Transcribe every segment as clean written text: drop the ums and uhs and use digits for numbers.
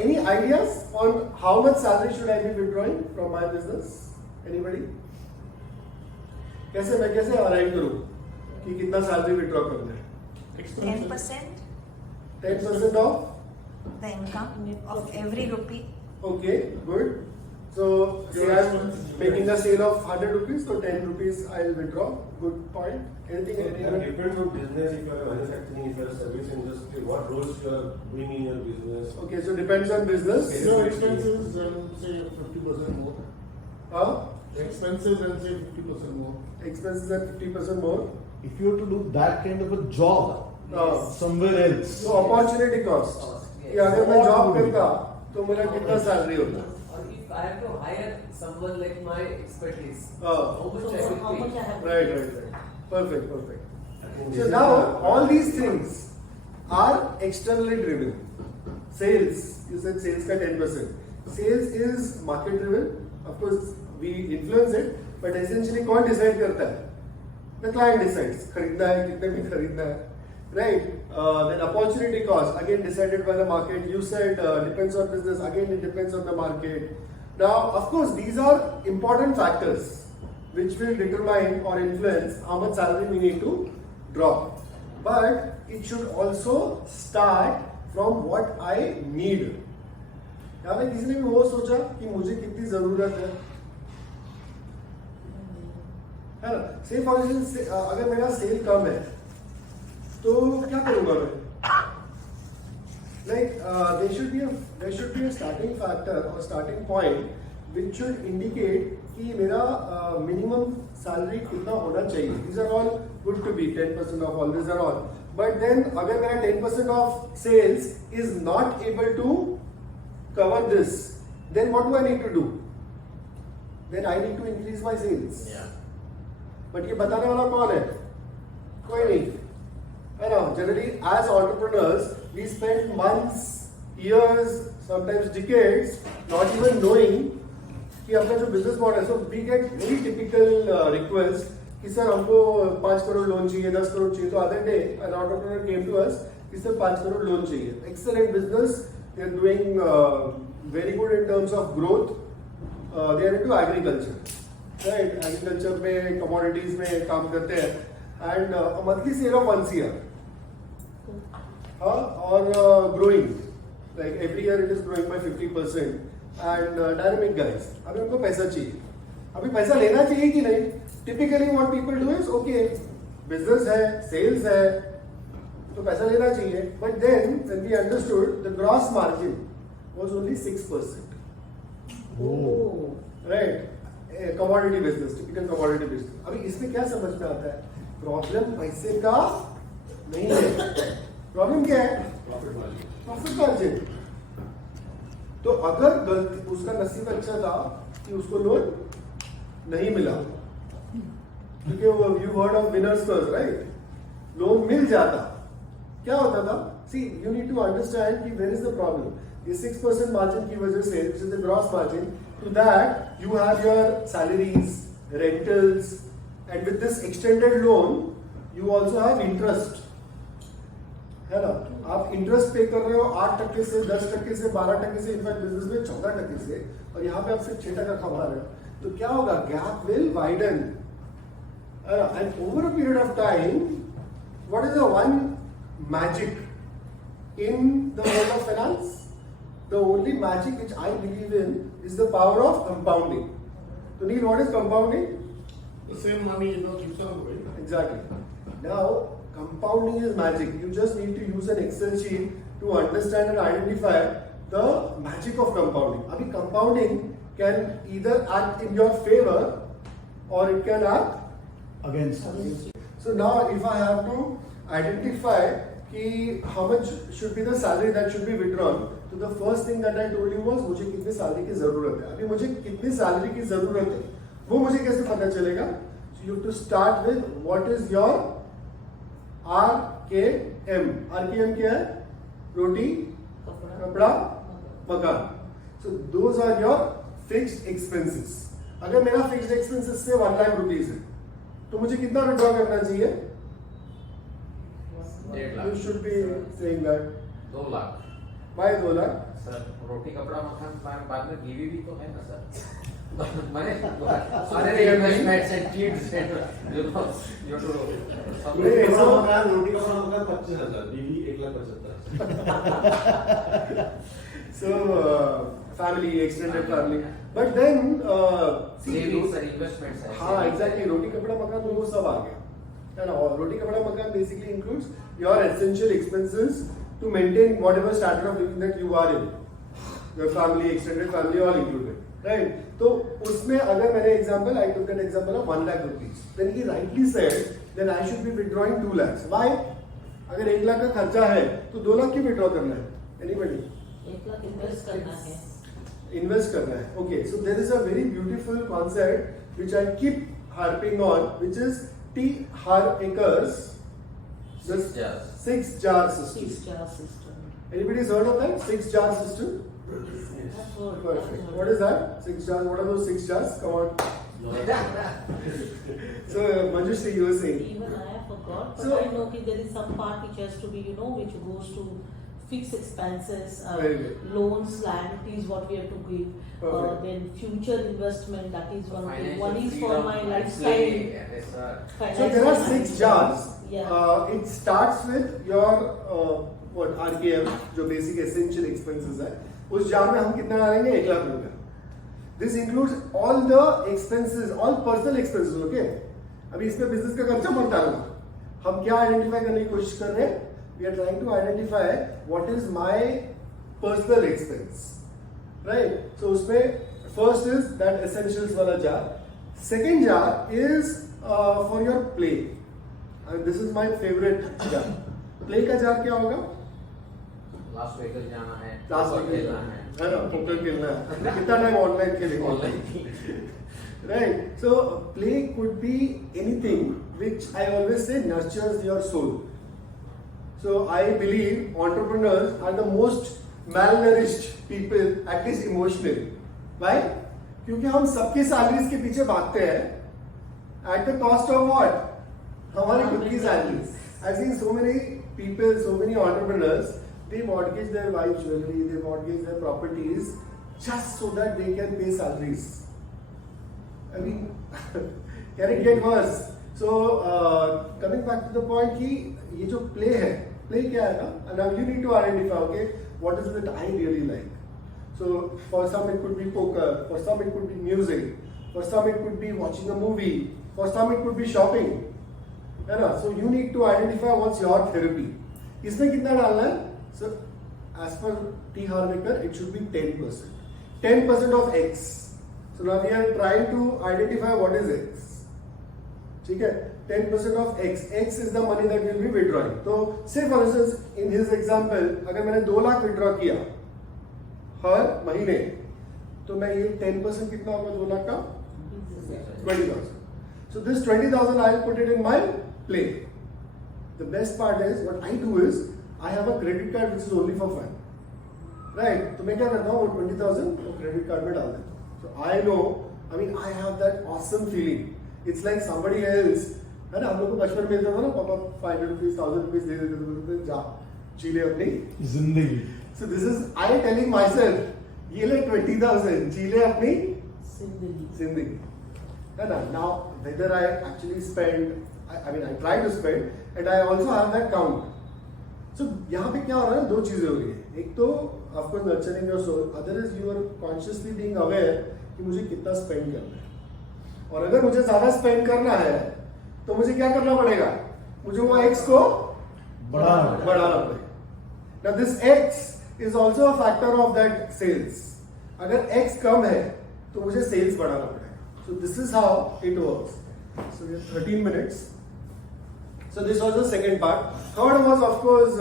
any ideas on how much salary should I be withdrawing from my business? Anybody? कैसे मैं कैसे arrive करूँ कि कितना सैलरी विड्रॉ करना है? 10% 10% of the income of every rupee. okay, good. So say I'm making a sale of 100 rupees, so 10 rupees I'll withdraw. Good point. Anything? It depends on business. If you are manufacturing, if you are service industry, what roles you are doing in your business. Okay, so depends on business. Your expenses and say 50% more. Expenses and say 50% more. Expenses at 50% more. If you have to do that kind of a job somewhere else, So opportunity cost. कि अगर मैं job करता तो मेरा कितना salary होता? Or if I have to hire someone like my expertise, Oh. how much I will pay? Right. Perfect. So now all these things are externally driven. Sales, you said sales का 10%. Sales is market driven. Of course, we influence it, but essentially कौन decide करता है? The client decides. खरीदना है कितने में खरीदना है, right? Then opportunity cost again decided by the market. You said depends on business. Again, it depends on the market. Now, of course, these are important factors which will determine or influence how much salary we need to drop. But it should also start from what I need. यहाँ पे किसी ने भी वो सोचा कि मुझे कितनी जरूरत है ना? से फॉर इंस्टेंस अगर मेरा सेल कम है तो क्या करूँगा मैं? Like there should be a starting factor or starting point which should indicate कि मेरा minimum salary कितना होना चाहिए. These are all good to be 10% of all. These are all. But then अगर मेरा 10% of sales is not able to cover this, then what do I need to do? Then I need to increase my sales. But ये बताने वाला कौन है? कोई नहीं. है ना? Generally, as entrepreneurs, we spend months, years, sometimes decades, not even knowing कि अपना जो business model है. So we get very typical request कि सर हमको 5 करोड़ लोन चाहिए, 10 करोड़ चाहिए. तो other day, an entrepreneur came to us कि सर 5 करोड़ लोन चाहिए. Excellent business. They are doing very good in terms of growth. They are into agriculture, right? Agriculture में commodities में काम करते हैं, and a monthly sale of 1 CR. Or growing, like every year it is growing by 50%, and dynamic guys. अभी उनको पैसा चाहिए. अभी पैसा लेना चाहिए कि नहीं? Typically what people do is okay, business है, sales है, तो पैसा लेना चाहिए. But then when we understood the gross margin was only 6%. oh, Right? Commodity business, typical commodity business. अभी इसमें क्या समझ में आता है? Problem पैसे का नहीं है. Problem क्या है? Profit margin. तो अगर गलती उसका नसीब अच्छा था कि उसको लोन नहीं मिला, क्योंकि you heard of winners curse, right? Loan मिल जाता, क्या होता था? See, you need to understand कि where is the problem. ये 6% margin की वजह से, which is the gross margin, to that you have your salaries, rentals, and with this extended loan, you also have interest. है ना? आप interest पे कर रहे हो 8% से, 10% से, 12% से, इनफैक्ट बिजनेस में 14% से, और यहाँ पे आप सिर्फ 6% कमा रहे हो. तो क्या होगा? Gap will widen. And over a period of time, what is the one magic in the world of finance? The only magic which I believe in is the power of compounding. So Neil, what is compounding? The same money in the future, right? Exactly. Now, compounding is magic. You just need to use an Excel sheet to understand and identify the magic of compounding. Abhi compounding can either act in your favor or it can act against us. So now if I have to identify कि how much should be the salary that should be withdrawn, तो the first thing that I told you was मुझे कितनी salary की जरूरत है. अभी मुझे कितनी सैलरी की जरूरत है वो मुझे कैसे पता चलेगा? So you have to start with what is your RKM. RKM क्या है? रोटी, कपड़ा, मकान. So those are your fixed expenses. अगर मेरा fixed expenses से 1 लाख रुपीज है तो मुझे कितना विड्रॉ करना चाहिए? You should be saying that. 2 lakh. Why 2 lakh? Sir रोटी कपड़ा मकान बाद में बीवी भी तो है ना सर मैंने अरे investments and kids and you know नहीं, ऐसा so- मकान रोटी का मकान 25,000 बीवी 1,75,000 So, family, extended family. But then, see, savings और इन्वेस्टमेंट्स है हाँ एग्जैक्टली रोटी कपड़ा मकान तो वो सब आ गया है ना और roti kapda makaan basically includes your essential expenses to maintain whatever standard of living that you are in your family extended family all included right तो उसमें अगर मैंने example I took an example of 1 lakh rupees then he rightly said then I should be withdrawing 2 lakhs why अगर 1 लाख का खर्चा है तो 2 लाख क्यों विथड्रॉ करना है एनीबॉडी 1 लाख इन्वेस्ट करना है इन्वेस्ट करना है okay so there is a very beautiful concept which I keep harping on which is T Harv Eker's Six jars. 6 jar system 6 jar system. anybody's heard of that 6 jar system That's what- perfect what is that 6 jars what are those 6 jars come on so Manjushri you were saying Even I have forgot, but So- I know that there is some part which has to be, which goes to fixed expenses, Very good. loans, liabilities, what we have to give. Perfect. Then future investment, that is one thing. Financial One is for freedom my and lifestyle. play, and it's, so there are 6 jars Yeah. it starts with your what RKM जो basic essential expenses है उस jar में हम कितना डालेंगे 1 लाख रुपया this includes all the expenses all personal expenses okay अभी इसमें बिजनेस का खर्चा मत डालना हम क्या आइडेंटिफाई करने की कोशिश कर रहे हैं we are trying to identify what is my personal expense right so उसमें first is that essentials वाला jar second jar is for your play and this is my favorite jar play का jar क्या होगा last vagus जाना है last poker खेलना है है ना पोकर खेलना है कितना टाइम ऑनलाइन खेलेंगे online right so play could be anything which I always say nurtures your soul so I believe entrepreneurs are the most malnourished people at least emotionally why क्योंकि हम सबके सैलरीज के पीछे भागते हैं at the cost of what हमारी खुद की salaries I've seen so many people so many entrepreneurs they mortgage their wife's jewelry they mortgage their properties just so that they can pay salaries I mean, can it get worse? So, coming back to the point कि ये जो play है, play क्या है ना? And now you need to identify, okay, what is it I really like? So, for some it could be poker, for some it could be music, for some it could be watching a movie, for some it could be shopping, है ना? So you need to identify what's your therapy. इसमें कितना डालना है? So, as per T. Harvicker, it should be 10%. 10% of X. So now we are trying to identify what is X. ठीक है 10% of X. X is the money that we will be withdrawing. तो say for instance in his example अगर मैंने 2 lakh withdraw किया हर महीने तो मैं ये 10% कितना होगा 2 लाख का 20,000. So this 20,000 I will put it in my play. The best part is what I do is I have a credit card which is only for fun. Right? तो मैं क्या करता हूँ वो 20,000 वो credit card में डाल देता हूँ. So I know, I mean, I have that awesome feeling. It's like somebody else. है ना हम लोग को बचपन में मिलता था ना पापा 500 रुपीज 1000 रुपीज दे देते थे बोलते थे जा चीले अपनी जिंदगी So this is I telling myself ये ले 20,000 चीले अपनी जिंदगी है ना now whether I actually spend I mean I try to spend and I also have that count so यहाँ पे क्या हो रहा है दो चीजें हो रही है एक तो of course nurturing your soul other is you are consciously being aware कि मुझे कितना spend करना है और अगर मुझे ज्यादा spend करना है तो मुझे क्या करना पड़ेगा मुझे वो X को बढ़ाना पड़ेगा now this X is also a factor of that sales अगर X कम है तो मुझे sales बढ़ाना पड़ेगा so this is how it works so we have 13 minutes so this was the second part third was of course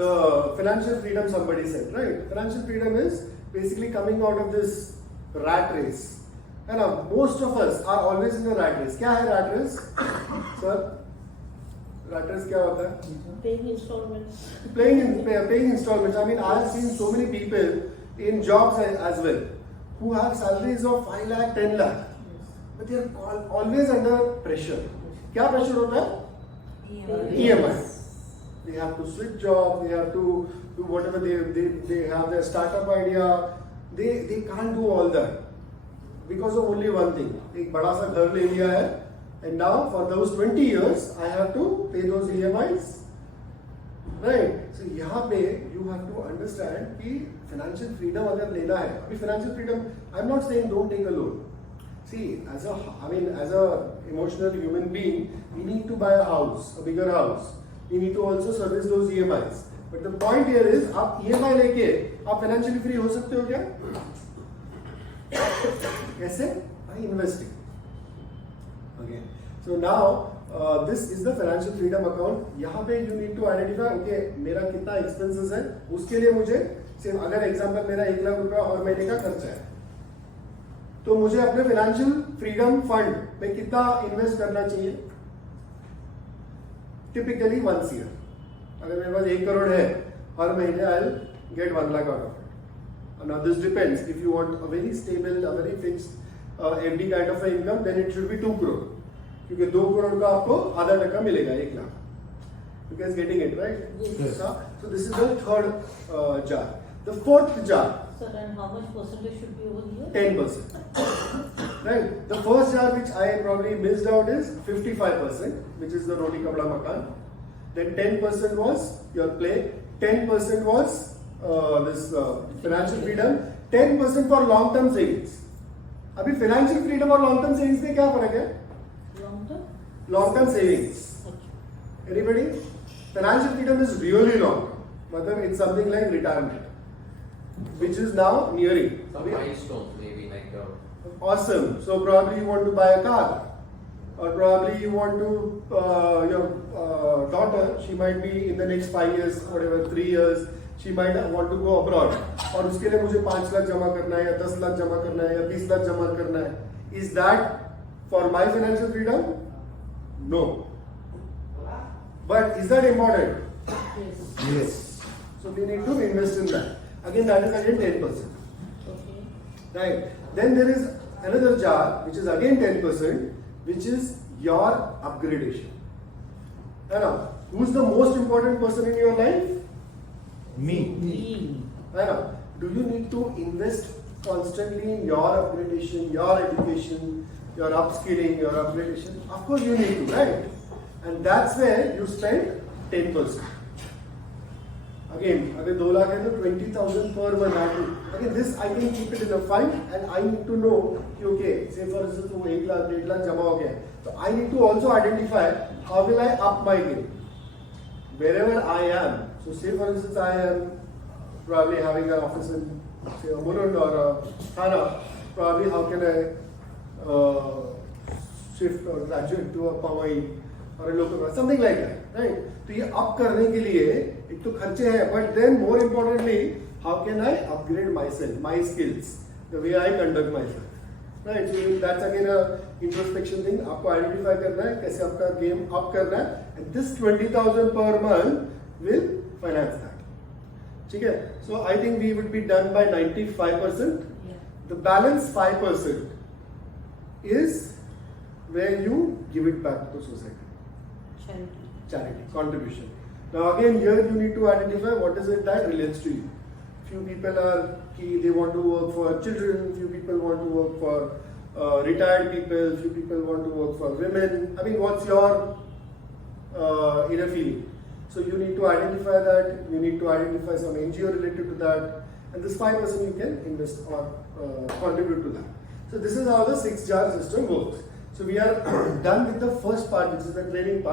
the financial freedom somebody said right financial freedom is basically coming out of this rat race and now most of us are always in the rat race क्या है rat race sir rat race क्या होता है Paying installments. paying installments I mean I have seen so many people in jobs as well who have salaries of 5 lakh 10 lakh but they are always under pressure क्या pressure होता है EMI they have to switch jobs they have to do whatever they have their startup idea. They can't do all that because of only one thing. एक बड़ा सा घर ले लिया है, and now for those 20 years I have to pay those EMIs, right? So यहाँ पे you have to understand कि financial freedom अगर लेना है, अभी financial freedom, I'm not saying don't take a loan. See, as a emotional human being, we need to buy a house, a bigger house. We need to also service those EMIs. But the point here is, आप EMI लेके आप financially free हो सकते हो क्या? कैसे? By investing. Okay. So now this is the financial freedom account. यहाँ पे you need to identify, okay, मेरा कितना expenses है, उसके लिए मुझे सिर्फ अगर example मेरा 1 लाख रुपया हर महीने का खर्चा है, तो मुझे अपने फाइनेंशियल फ्रीडम फंड में कितना इन्वेस्ट करना चाहिए? Typically once year. अगर मेरे पास 1 करोड़ है, हर महीने I will get 1 lakh out of it. Now this depends. If you want a very stable, a very fixed FD kind of income, then it should be 2 crore, क्योंकि 2 करोड़ का आपको आधा टका मिलेगा 1 lakh. You guys getting it, right? Yes. So this is the third jar. The fourth jar, Sir, and how much percentage should be over here? 10%. Right. The first jar which I probably missed out is 55%, which is the roti kapda makan. Then 10% was your play. 10% was this financial freedom. 10% for long-term savings. अभी financial freedom और long-term savings में क्या फर्क है? Long term? Long-term savings. Okay. Anybody? Financial freedom is really long. मतलब it's something like retirement, which is now nearing. Some milestones, maybe like Awesome. So probably you want to buy a car, or probably you want to your daughter. She might be in the next 5 years, whatever 3 years. She might want to go abroad. और उसके लिए मुझे 5 लाख जमा करना है, या 10 लाख जमा करना है, या 20 लाख जमा करना है. Is that for my financial freedom? No. But is that important? Yes. Yes. So we need to invest in that. Again, that is again 10%. Okay. Right. Then there is another jar which is again 10%, which is your upgradation. Now, who's the most important person in your life? Me. Now, do you need to invest constantly in your upgradation, your education, your upskilling, your upgradation? Of course you need to, right? And that's where you spend 10%. Again, अगर 2 लाख है तो 20,000 per month. Again, this I can keep it in a fund, and I need to know कि okay, say for instance वो 1 लाख 1.5 लाख जमा हो गया, तो I need to also identify how will I up my game wherever I am. So say for instance I am probably having an office in say Mulund or Thana. Probably how can I shift or graduate to a Powai or a local, something like that, right? तो ये up करने के लिए एक तो खर्चे हैं, but then more importantly how can I upgrade my self, my skills, the way I conduct my self, right? So that's again a introspection thing. आपको आइडेंटिफाई करना है कैसे आपका गेम अप करना है, and this 20,000 per month will finance that. ठीक है? So I think we would be done by 95%. Yeah. The balance 5% is where you give it back to society. Charity, contribution. Now again here you need to identify what is it that relates to you. Few people are they want to work for children, few people want to work for retired people, few people want to work for women. I mean, what's your inner feeling? So you need to identify that, you need to identify some NGO related to that, and this 5% you can invest or contribute to that. So this is how the 6 jar system works. So we are done with the first part, which is the training part.